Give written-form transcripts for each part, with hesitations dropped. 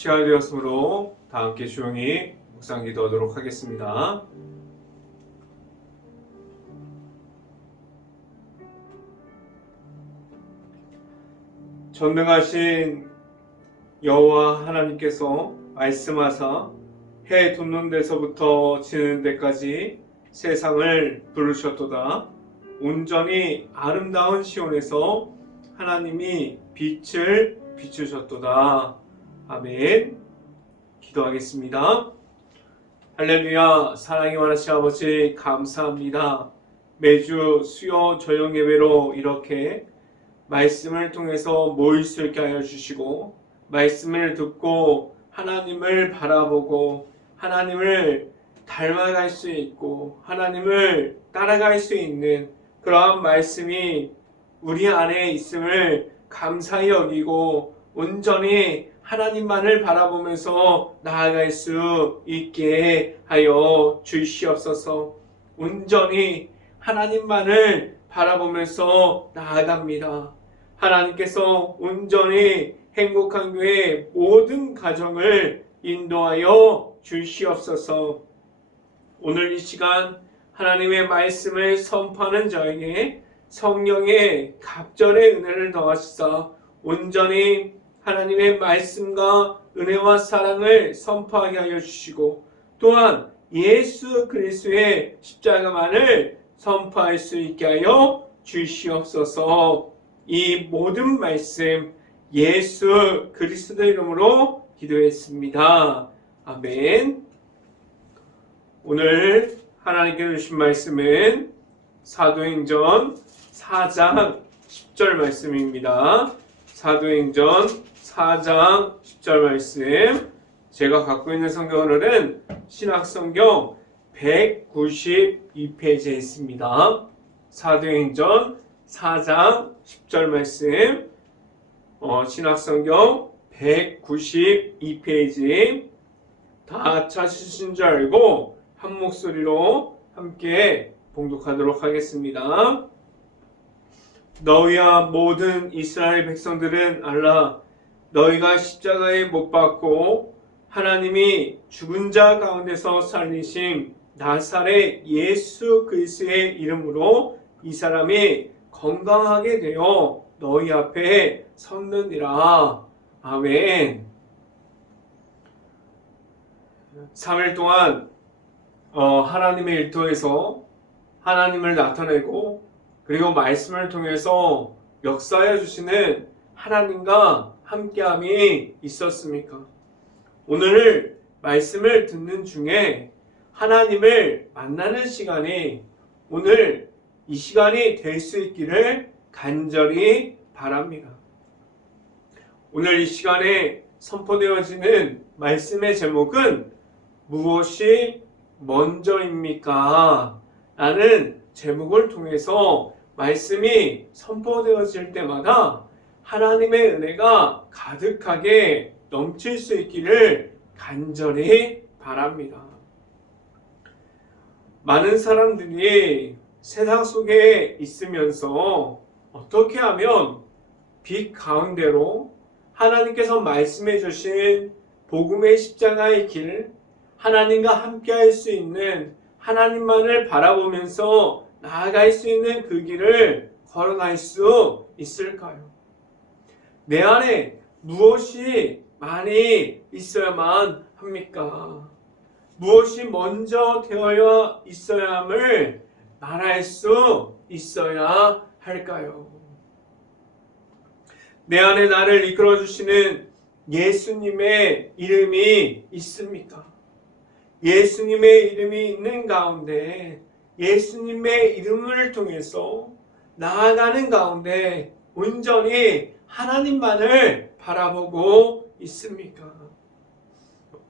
시간이 되었으므로 다 함께 조용히 묵상 기도하도록 하겠습니다. 전능하신 여호와 하나님께서 말씀하사 해 돋는 데서부터 지는 데까지 세상을 부르셨도다. 온전히 아름다운 시온에서 하나님이 빛을 비추셨도다. 아멘. 기도하겠습니다. 할렐루야. 사랑이 많으신 아버지 감사합니다. 매주 수요 저녁 예배로 이렇게 말씀을 통해서 모일 수 있게 하여 주시고, 말씀을 듣고 하나님을 바라보고 하나님을 닮아갈 수 있고 하나님을 따라갈 수 있는 그러한 말씀이 우리 안에 있음을 감사히 여기고 온전히 하나님만을 바라보면서 나아갈 수 있게 하여 주시옵소서. 온전히 하나님만을 바라보면서 나아갑니다. 하나님께서 온전히 행복한 교회 모든 가정을 인도하여 주시옵소서. 오늘 이 시간 하나님의 말씀을 선포하는 저에게 성령의 갑절의 은혜를 더하시사 온전히 하나님의 말씀과 은혜와 사랑을 선포하게 하여 주시고, 또한 예수 그리스도의 십자가만을 선포할 수 있게 하여 주시옵소서. 이 모든 말씀 예수 그리스도 이름으로 기도했습니다. 아멘. 오늘 하나님께 주신 말씀은 사도행전 4장 10절 말씀입니다. 사도행전 4장 10절 말씀, 제가 갖고 있는 성경으로는 신약성경 192페이지에 있습니다. 사도행전 4장 10절 말씀, 신약성경 192페이지 다 찾으신 줄 알고 한 목소리로 함께 봉독하도록 하겠습니다. 너희와 모든 이스라엘 백성들은 알라. 너희가 십자가에 못 박고 하나님이 죽은 자 가운데서 살리신 나사렛 예수 그리스도의 이름으로 이 사람이 건강하게 되어 너희 앞에 섰느니라. 아멘. 3일 동안 하나님의 일터에서 하나님을 나타내고 그리고 말씀을 통해서 역사해 주시는 하나님과 함께함이 있었습니까? 오늘 말씀을 듣는 중에 하나님을 만나는 시간이 오늘 이 시간이 될 수 있기를 간절히 바랍니다. 오늘 이 시간에 선포되어지는 말씀의 제목은 무엇이 먼저입니까? 라는 제목을 통해서 말씀이 선포되어질 때마다 하나님의 은혜가 가득하게 넘칠 수 있기를 간절히 바랍니다. 많은 사람들이 세상 속에 있으면서 어떻게 하면 빛 가운데로 하나님께서 말씀해 주신 복음의 십자가의 길, 하나님과 함께 할 수 있는 하나님만을 바라보면서 나아갈 수 있는 그 길을 걸어갈 수 있을까요? 내 안에 무엇이 많이 있어야만 합니까? 무엇이 먼저 되어야 있어야 함을 말할 수 있어야 할까요? 내 안에 나를 이끌어 주시는 예수님의 이름이 있습니까? 예수님의 이름이 있는 가운데 예수님의 이름을 통해서 나아가는 가운데 온전히 하나님만을 바라보고 있습니까?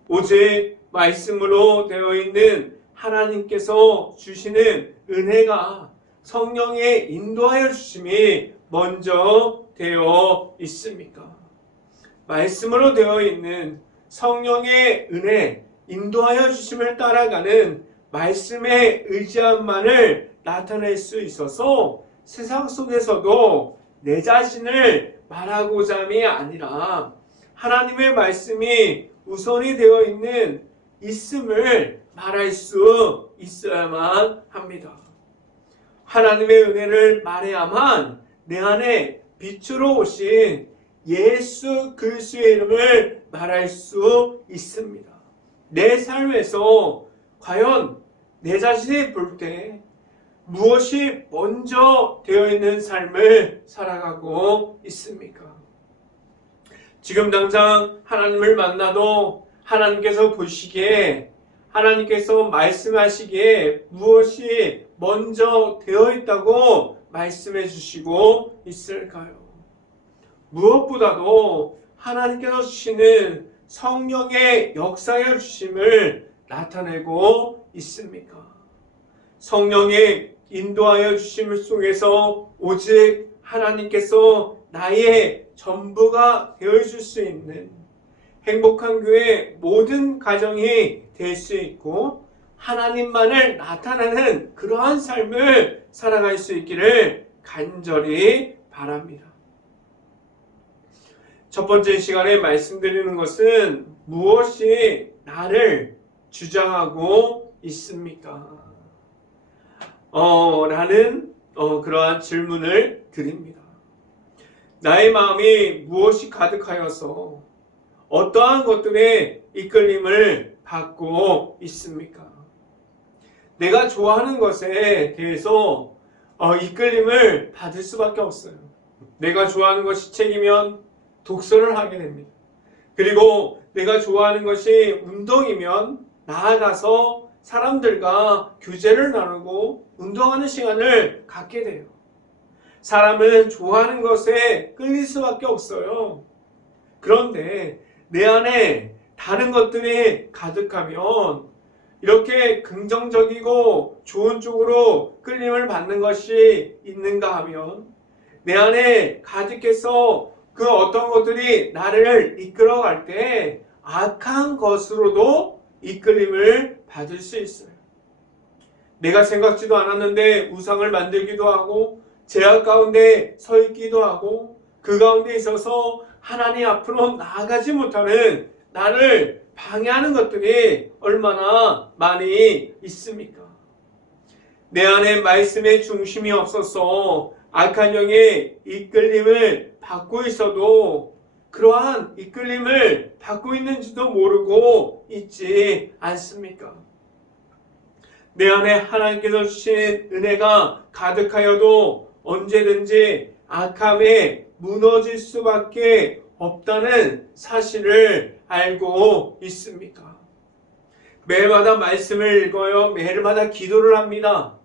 오직 말씀으로 되어 있는 하나님께서 주시는 은혜가 성령의 인도하여 주심이 먼저 되어 있습니까? 말씀으로 되어 있는 성령의 은혜, 인도하여 주심을 따라가는 말씀의 의지함만을 나타낼 수 있어서 세상 속에서도 내 자신을 말하고자 함이 아니라 하나님의 말씀이 우선이 되어 있음을 말할 수 있어야만 합니다. 하나님의 은혜를 말해야만 내 안에 빛으로 오신 예수 그리스도의 이름을 말할 수 있습니다. 내 삶에서 과연 내 자신을 볼 때 무엇이 먼저 되어 있는 삶을 살아가고 있습니까? 지금 당장 하나님을 만나도 하나님께서 보시기에, 하나님께서 말씀하시기에 무엇이 먼저 되어 있다고 말씀해 주시고 있을까요? 무엇보다도 하나님께서 주시는 성령의 역사의 주심을 나타내고 있습니까? 성령의 인도하여 주심을 속에서 오직 하나님께서 나의 전부가 되어줄 수 있는 행복한 교회 모든 가정이 될 수 있고 하나님만을 나타내는 그러한 삶을 살아갈 수 있기를 간절히 바랍니다. 첫 번째 시간에 말씀드리는 것은 무엇이 나를 주장하고 있습니까? 라는 그러한 질문을 드립니다. 나의 마음이 무엇이 가득하여서 어떠한 것들에 이끌림을 받고 있습니까? 내가 좋아하는 것에 대해서 이끌림을 받을 수밖에 없어요. 내가 좋아하는 것이 책이면 독서를 하게 됩니다. 그리고 내가 좋아하는 것이 운동이면 나아가서 사람들과 교제를 나누고 운동하는 시간을 갖게 돼요. 사람은 좋아하는 것에 끌릴 수밖에 없어요. 그런데 내 안에 다른 것들이 가득하면 이렇게 긍정적이고 좋은 쪽으로 끌림을 받는 것이 있는가 하면 내 안에 가득해서 그 어떤 것들이 나를 이끌어갈 때 악한 것으로도 이끌림을 받을 수 있어요. 내가 생각지도 않았는데 우상을 만들기도 하고 제약 가운데 서 있기도 하고 그 가운데 있어서 하나님 앞으로 나아가지 못하는 나를 방해하는 것들이 얼마나 많이 있습니까? 내 안에 말씀의 중심이 없어서 악한 영의 이끌림을 받고 있어도 그러한 이끌림을 받고 있는지도 모르고 있지 않습니까? 내 안에 하나님께서 주신 은혜가 가득하여도 언제든지 악함에 무너질 수밖에 없다는 사실을 알고 있습니까? 매일마다 말씀을 읽어요. 매일마다 기도를 합니다.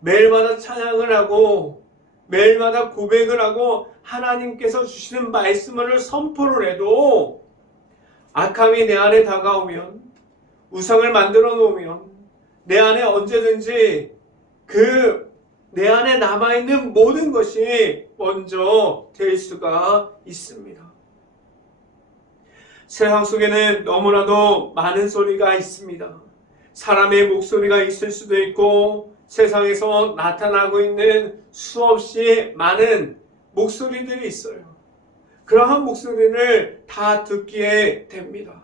매일마다 찬양을 하고 매일마다 고백을 하고 하나님께서 주시는 말씀을 선포를 해도 악함이 내 안에 다가오면 우상을 만들어 놓으면 내 안에 언제든지 내 안에 남아있는 모든 것이 먼저 될 수가 있습니다. 세상 속에는 너무나도 많은 소리가 있습니다. 사람의 목소리가 있을 수도 있고 세상에서 나타나고 있는 수없이 많은 목소리들이 있어요. 그러한 목소리를 다 듣게 됩니다.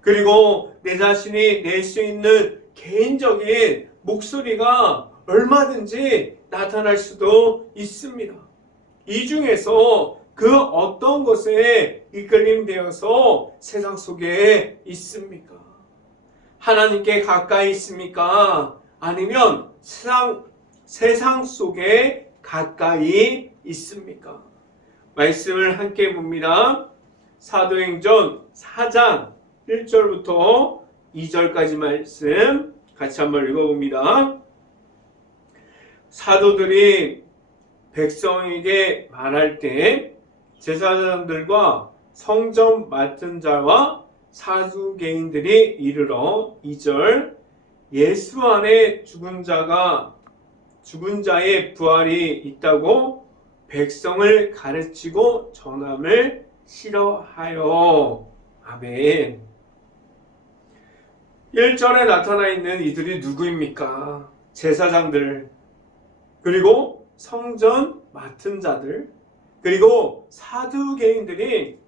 그리고 내 자신이 낼 수 있는 개인적인 목소리가 얼마든지 나타날 수도 있습니다. 이 중에서 그 어떤 것에 이끌림되어서 세상 속에 있습니까? 하나님께 가까이 있습니까? 아니면 세상 속에 가까이 있습니까? 말씀을 함께 봅니다. 사도행전 4장 1절부터 2절까지 말씀 같이 한번 읽어봅니다. 사도들이 백성에게 말할 때 제사장들과 성전 맡은 자와 사두개인들이 이르러 2절 예수 안에 죽은 자의 부활이 있다고 백성을 가르치고 전함을 싫어하여. 아멘. 1절에 나타나 있는 이들이 누구입니까? 제사장들, 그리고 성전 맡은 자들, 그리고 사두개인들이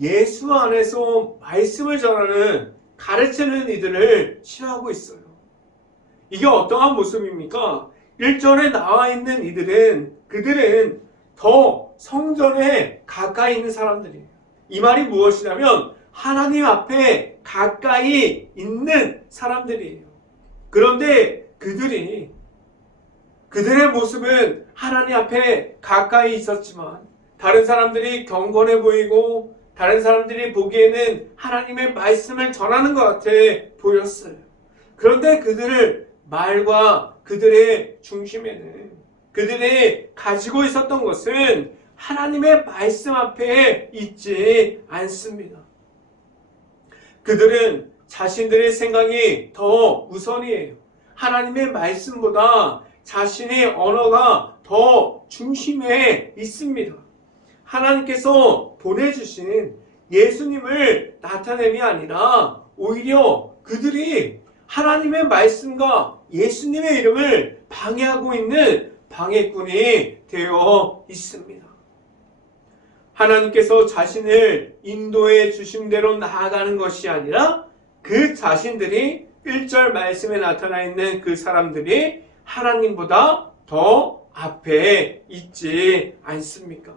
예수 안에서 말씀을 전하는 가르치는 이들을 싫어하고 있어요. 이게 어떠한 모습입니까? 1절에 나와 있는 그들은 더 성전에 가까이 있는 사람들이에요. 이 말이 무엇이냐면 하나님 앞에 가까이 있는 사람들이에요. 그런데 그들의 모습은 하나님 앞에 가까이 있었지만 다른 사람들이 경건해 보이고 다른 사람들이 보기에는 하나님의 말씀을 전하는 것 같아 보였어요. 그런데 그들의 말과 그들의 중심에는 그들이 가지고 있었던 것은 하나님의 말씀 앞에 있지 않습니다. 그들은 자신들의 생각이 더 우선이에요. 하나님의 말씀보다 자신의 언어가 더 중심에 있습니다. 하나님께서 보내주신 예수님을 나타냄이 아니라 오히려 그들이 하나님의 말씀과 예수님의 이름을 방해하고 있는 방해꾼이 되어 있습니다. 하나님께서 자신을 인도해 주신 대로 나아가는 것이 아니라 그 자신들이 1절 말씀에 나타나 있는 그 사람들이 하나님보다 더 앞에 있지 않습니까?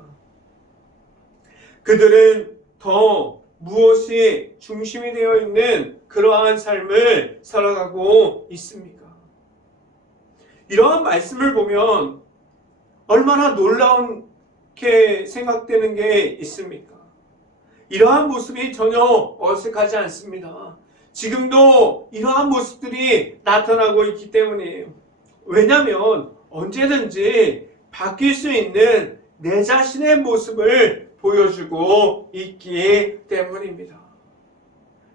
그들은 더 무엇이 중심이 되어 있는 그러한 삶을 살아가고 있습니까? 이러한 말씀을 보면 얼마나 놀라운게 생각되는 게 있습니까? 이러한 모습이 전혀 어색하지 않습니다. 지금도 이러한 모습들이 나타나고 있기 때문이에요. 왜냐하면 언제든지 바뀔 수 있는 내 자신의 모습을 보여주고 있기 때문입니다.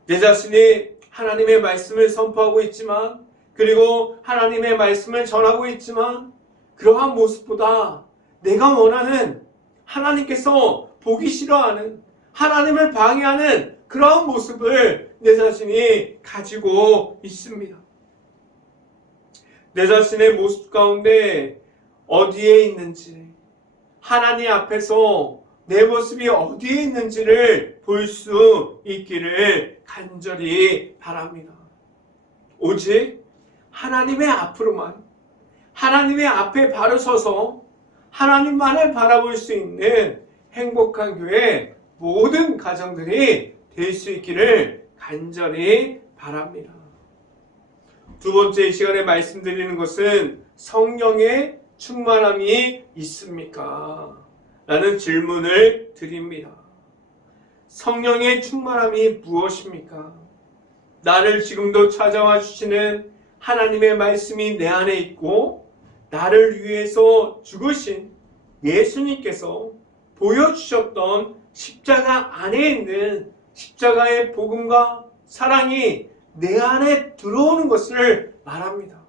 내 자신이 하나님의 말씀을 선포하고 있지만 그리고 하나님의 말씀을 전하고 있지만 그러한 모습보다 내가 원하는 하나님께서 보기 싫어하는 하나님을 방해하는 그러한 모습을 내 자신이 가지고 있습니다. 내 자신의 모습 가운데 어디에 있는지 하나님 앞에서 내 모습이 어디에 있는지를 볼 수 있기를 간절히 바랍니다. 오직 하나님의 앞으로만 하나님의 앞에 바로 서서 하나님만을 바라볼 수 있는 행복한 교회 모든 가정들이 될 수 있기를 간절히 바랍니다. 두 번째 이 시간에 말씀드리는 것은 성령의 충만함이 있습니까? 라는 질문을 드립니다. 성령의 충만함이 무엇입니까? 나를 지금도 찾아와 주시는 하나님의 말씀이 내 안에 있고 나를 위해서 죽으신 예수님께서 보여주셨던 십자가 안에 있는 십자가의 복음과 사랑이 내 안에 들어오는 것을 말합니다.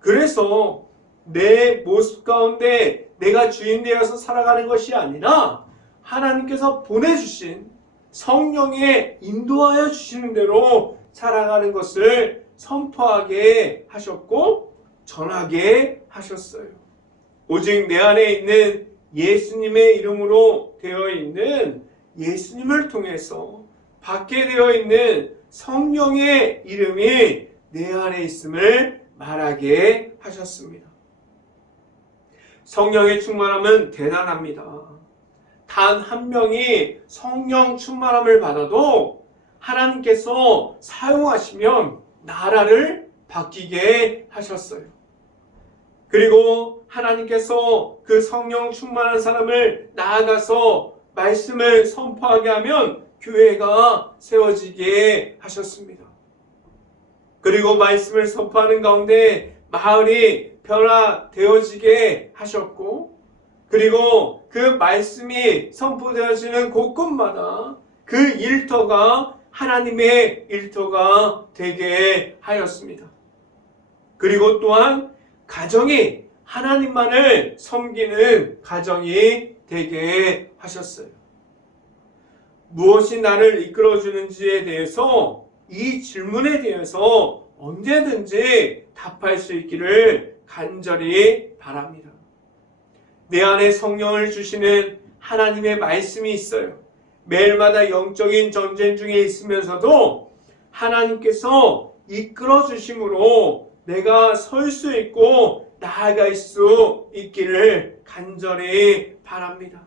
그래서 내 모습 가운데 내가 주인 되어서 살아가는 것이 아니라 하나님께서 보내주신 성령에 인도하여 주시는 대로 살아가는 것을 선포하게 하셨고 전하게 하셨어요. 오직 내 안에 있는 예수님의 이름으로 되어 있는 예수님을 통해서 받게 되어 있는 성령의 이름이 내 안에 있음을 말하게 하셨습니다. 성령의 충만함은 대단합니다. 단 한 명이 성령 충만함을 받아도 하나님께서 사용하시면 나라를 바뀌게 하셨어요. 그리고 하나님께서 그 성령 충만한 사람을 나아가서 말씀을 선포하게 하면 교회가 세워지게 하셨습니다. 그리고 말씀을 선포하는 가운데 마을이 변화되어지게 하셨고 그리고 그 말씀이 선포되어지는 곳곳마다 그 일터가 하나님의 일터가 되게 하였습니다. 그리고 또한 가정이 하나님만을 섬기는 가정이 되게 하셨어요. 무엇이 나를 이끌어주는지에 대해서 이 질문에 대해서 언제든지 답할 수 있기를 간절히 바랍니다. 내 안에 성령을 주시는 하나님의 말씀이 있어요. 매일마다 영적인 전쟁 중에 있으면서도 하나님께서 이끌어 주심으로 내가 설 수 있고 나아갈 수 있기를 간절히 바랍니다.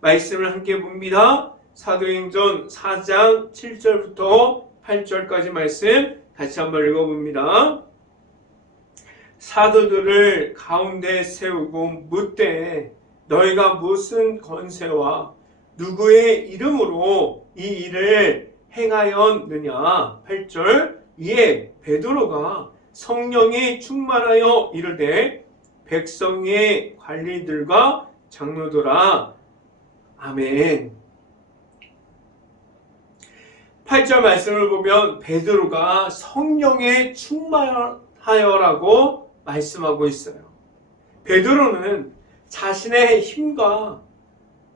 말씀을 함께 봅니다. 사도행전 4장 7절부터 8절까지 말씀 같이 한번 읽어봅니다. 사도들을 가운데 세우고 묻되 너희가 무슨 권세와 누구의 이름으로 이 일을 행하였느냐. 8절 이에 베드로가 성령이 충만하여 이르되 백성의 관리들과 장로들아. 아멘. 8절 말씀을 보면 베드로가 성령에 충만하여라고 말씀하고 있어요. 베드로는 자신의 힘과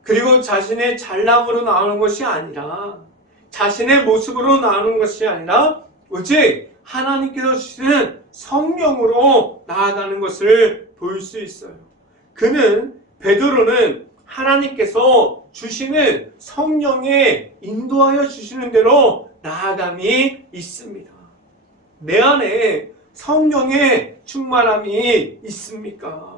그리고 자신의 잘남으로 나오는 것이 아니라 자신의 모습으로 나오는 것이 아니라 오직 하나님께서 주시는 성령으로 나아가는 것을 볼 수 있어요. 베드로는 하나님께서 주시는 성령에 인도하여 주시는 대로 나아감이 있습니다. 내 안에 성령의 충만함이 있습니까?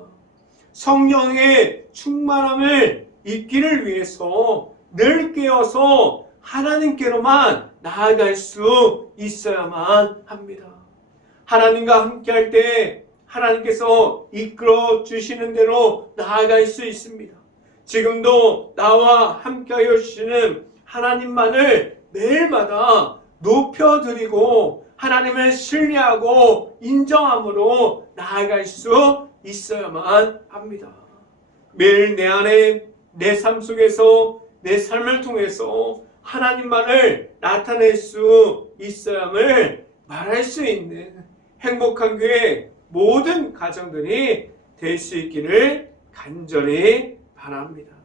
성령의 충만함을 있기를 위해서 늘 깨어서 하나님께로만 나아갈 수 있어야만 합니다. 하나님과 함께할 때 하나님께서 이끌어 주시는 대로 나아갈 수 있습니다. 지금도 나와 함께하여 주시는 하나님만을 매일마다 높여드리고 하나님을 신뢰하고 인정함으로 나아갈 수 있어야만 합니다. 매일 내 안에 내 삶 속에서 내 삶을 통해서 하나님만을 나타낼 수 있어야만 말할 수 있는 행복한 교회 모든 가정들이 될 수 있기를 간절히 바랍니다.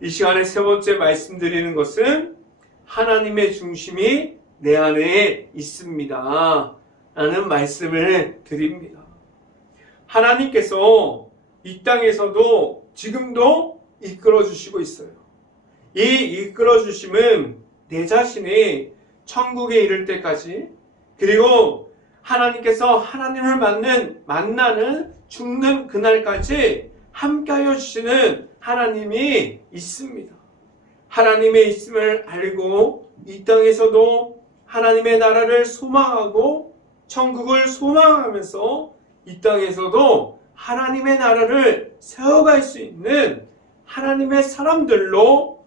이 시간에 세 번째 말씀드리는 것은 하나님의 중심이 내 안에 있습니다 라는 말씀을 드립니다. 하나님께서 이 땅에서도 지금도 이끌어 주시고 있어요. 이 이끌어 주심은 내 자신이 천국에 이를 때까지, 그리고 하나님께서 하나님을 만나는 죽는 그날까지 함께하여 주시는 하나님이 있습니다. 하나님의 있음을 알고 이 땅에서도 하나님의 나라를 소망하고 천국을 소망하면서 이 땅에서도 하나님의 나라를 세워갈 수 있는 하나님의 사람들로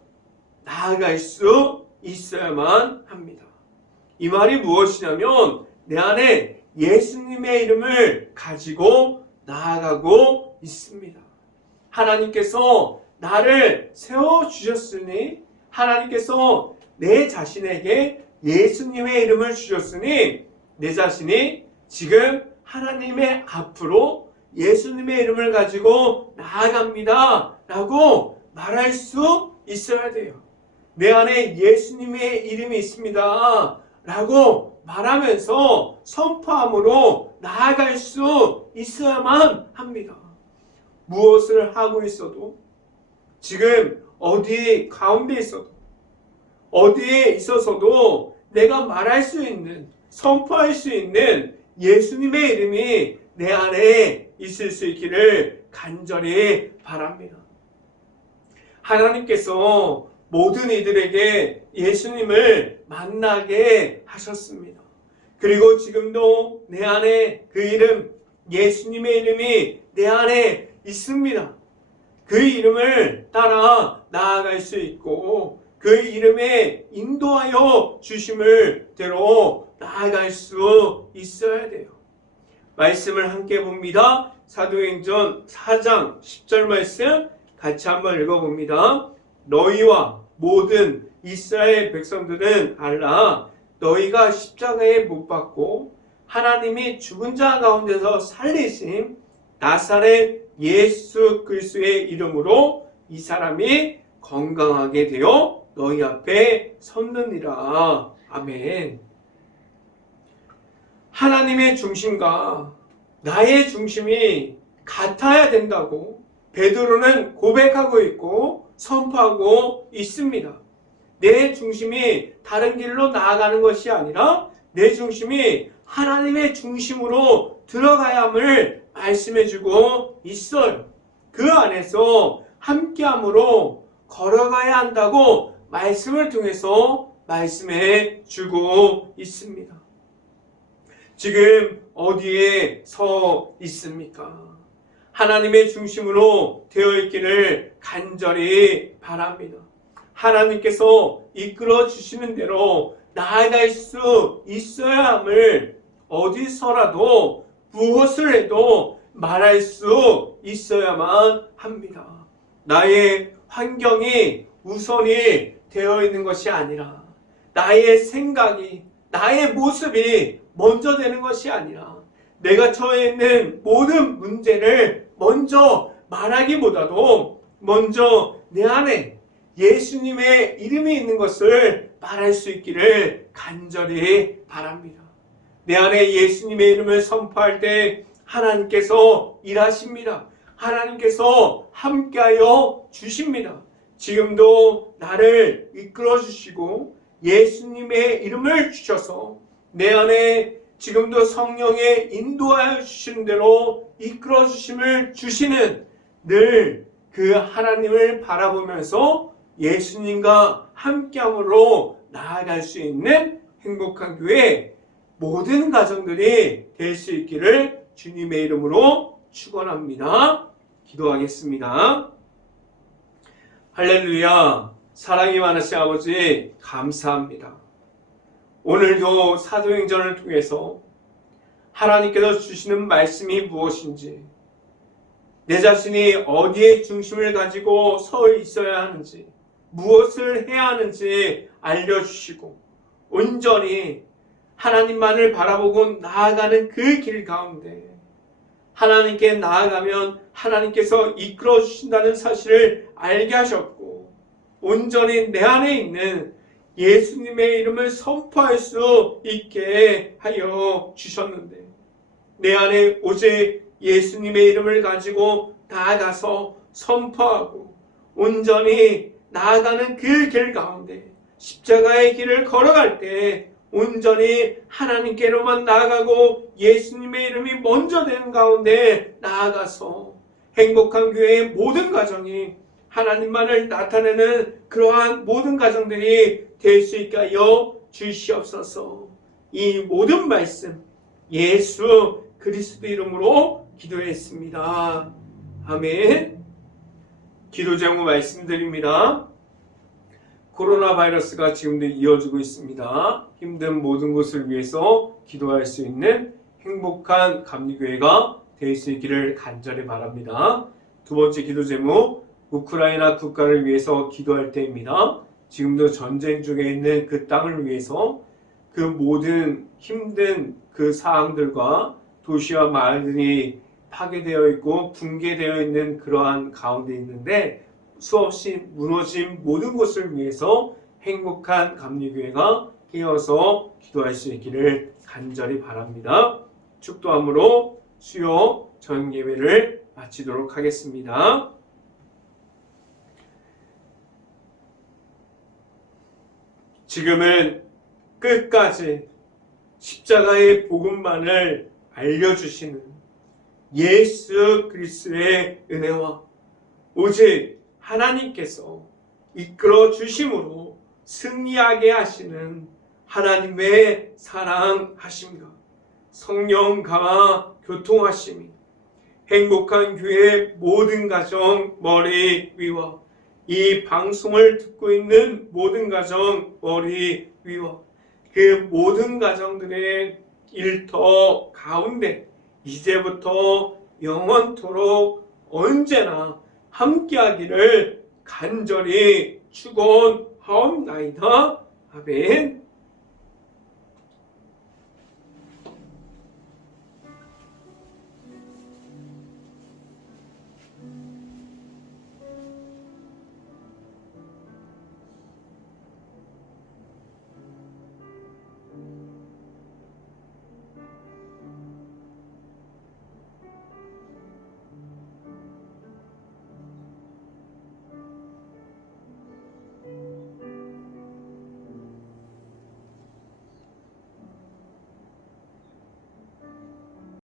나아갈 수 있어야만 합니다. 이 말이 무엇이냐면 내 안에 예수님의 이름을 가지고 나아가고 있습니다. 하나님께서 나를 세워주셨으니, 하나님께서 내 자신에게 예수님의 이름을 주셨으니 내 자신이 지금 하나님의 앞으로 예수님의 이름을 가지고 나아갑니다 라고 말할 수 있어야 돼요. 내 안에 예수님의 이름이 있습니다 라고 말하면서 선포함으로 나아갈 수 있어야만 합니다. 무엇을 하고 있어도, 지금 어디 가운데 있어도, 어디에 있어서도 내가 말할 수 있는, 선포할 수 있는 예수님의 이름이 내 안에 있을 수 있기를 간절히 바랍니다. 하나님께서 모든 이들에게 예수님을 만나게 하셨습니다. 그리고 지금도 내 안에 그 이름, 예수님의 이름이 내 안에 있습니다. 그 이름을 따라 나아갈 수 있고 그 이름에 인도하여 주심을 대로 나아갈 수 있어야 돼요. 말씀을 함께 봅니다. 사도행전 4장 10절 말씀 같이 한번 읽어봅니다. 너희와 모든 이스라엘 백성들은 알라. 너희가 십자가에 못 박고 하나님이 죽은 자 가운데서 살리신 나사렛 예수 그리스도의 이름으로 이 사람이 건강하게 되어 너희 앞에 섰느니라. 아멘. 하나님의 중심과 나의 중심이 같아야 된다고 베드로는 고백하고 있고 선포하고 있습니다. 내 중심이 다른 길로 나아가는 것이 아니라 내 중심이 하나님의 중심으로 들어가야 함을 말씀해주고 있어요. 그 안에서 함께함으로 걸어가야 한다고 말씀을 통해서 말씀해주고 있습니다. 지금 어디에 서 있습니까? 하나님의 중심으로 되어 있기를 간절히 바랍니다. 하나님께서 이끌어 주시는 대로 나아갈 수 있어야 함을 어디서라도 무엇을 해도 말할 수 있어야만 합니다. 나의 환경이 우선이 되어 있는 것이 아니라 나의 생각이, 나의 모습이 먼저 되는 것이 아니라 내가 처해 있는 모든 문제를 먼저 말하기보다도 먼저 내 안에 예수님의 이름이 있는 것을 말할 수 있기를 간절히 바랍니다. 내 안에 예수님의 이름을 선포할 때 하나님께서 일하십니다. 하나님께서 함께하여 주십니다. 지금도 나를 이끌어 주시고 예수님의 이름을 주셔서 내 안에 지금도 성령의 인도하여 주시는 대로 이끌어 주심을 주시는 늘 그 하나님을 바라보면서 예수님과 함께함으로 나아갈 수 있는 행복한 교회 모든 가정들이 될 수 있기를 주님의 이름으로 축원합니다. 기도하겠습니다. 할렐루야. 사랑이 많으신 아버지 감사합니다. 오늘도 사도행전을 통해서 하나님께서 주시는 말씀이 무엇인지, 내 자신이 어디에 중심을 가지고 서 있어야 하는지, 무엇을 해야 하는지 알려주시고 온전히 하나님만을 바라보고 나아가는 그 길 가운데 하나님께 나아가면 하나님께서 이끌어 주신다는 사실을 알게 하셨고 온전히 내 안에 있는 예수님의 이름을 선포할 수 있게 하여 주셨는데 내 안에 오직 예수님의 이름을 가지고 나아가서 선포하고 온전히 나아가는 그 길 가운데 십자가의 길을 걸어갈 때 온전히 하나님께로만 나아가고 예수님의 이름이 먼저 되는 가운데 나아가서 행복한 교회의 모든 가정이 하나님만을 나타내는 그러한 모든 가정들이 될 수 있게 하여 주시옵소서. 이 모든 말씀 예수 그리스도 이름으로 기도했습니다. 아멘. 기도 제목 말씀드립니다. 코로나 바이러스가 지금도 이어지고 있습니다. 힘든 모든 것을 위해서 기도할 수 있는 행복한 감리교회가 될 수 있기를 간절히 바랍니다. 두 번째 기도 제목 우크라이나 국가를 위해서 기도할 때입니다. 지금도 전쟁 중에 있는 그 땅을 위해서 그 모든 힘든 그 사항들과 도시와 마을들이 파괴되어 있고 붕괴되어 있는 그러한 가운데 있는데 수없이 무너진 모든 것을 위해서 행복한 감리교회가 깨어서 기도할 수 있기를 간절히 바랍니다. 축도함으로 수요 전예배를 마치도록 하겠습니다. 지금은 끝까지 십자가의 복음만을 알려주시는 예수 그리스도의 은혜와 오직 하나님께서 이끌어 주심으로 승리하게 하시는 하나님의 사랑하심과 성령 강화 교통하심이 행복한 교회 모든 가정 머리 위와 이 방송을 듣고 있는 모든 가정 머리 위와 그 모든 가정들의 일터 가운데 이제부터 영원토록 언제나 함께하기를 간절히 축원하옵나이다. 아멘.